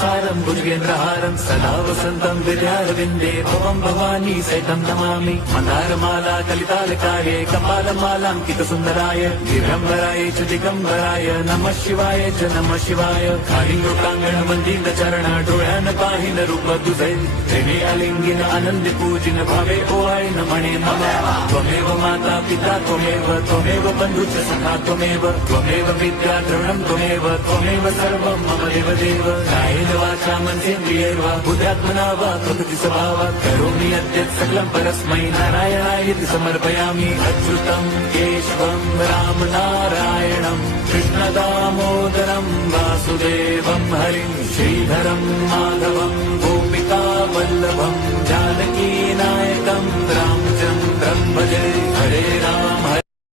सारं भुजगेन्द्रहारं सदा वसन्तं विद्यारविन्दे भवं भवानी सहितं नमामि मन्दारमाला कलितालकाये कपालमालाङ्कितसुन्दराय दिगम्बराय च दिगम्बराय नमः शिवाय च नमः शिवाय कालिङ्गोटाङ्गण वन्दित चरण डोळ्यान पाहिन रूप तुझे प्रेमे अलिंगिन आनंद पूजिन भावे ओवाळीन म्हणे मम त्वमेव माता पिता त्वमेव बन्धुश्च सखा त्वमेव विद्या द्रविणं त्वमेव सर्वं मम देव कायेन वाचा मनसेन्द्रियैर्वा बुद्ध्यात्मना वा प्रकृति स्वभावात् करोमि यद्यत् सकलं परस्मै नारायणायति समर्पयामि अच्युतं केशवं रामनारायणं कृष्णदामोदरं वासुदेवं हरिं श्रीधरं माधवं गोपिका वल्लभं जानकीनायकं रामचन्द्रं भजे हरे राम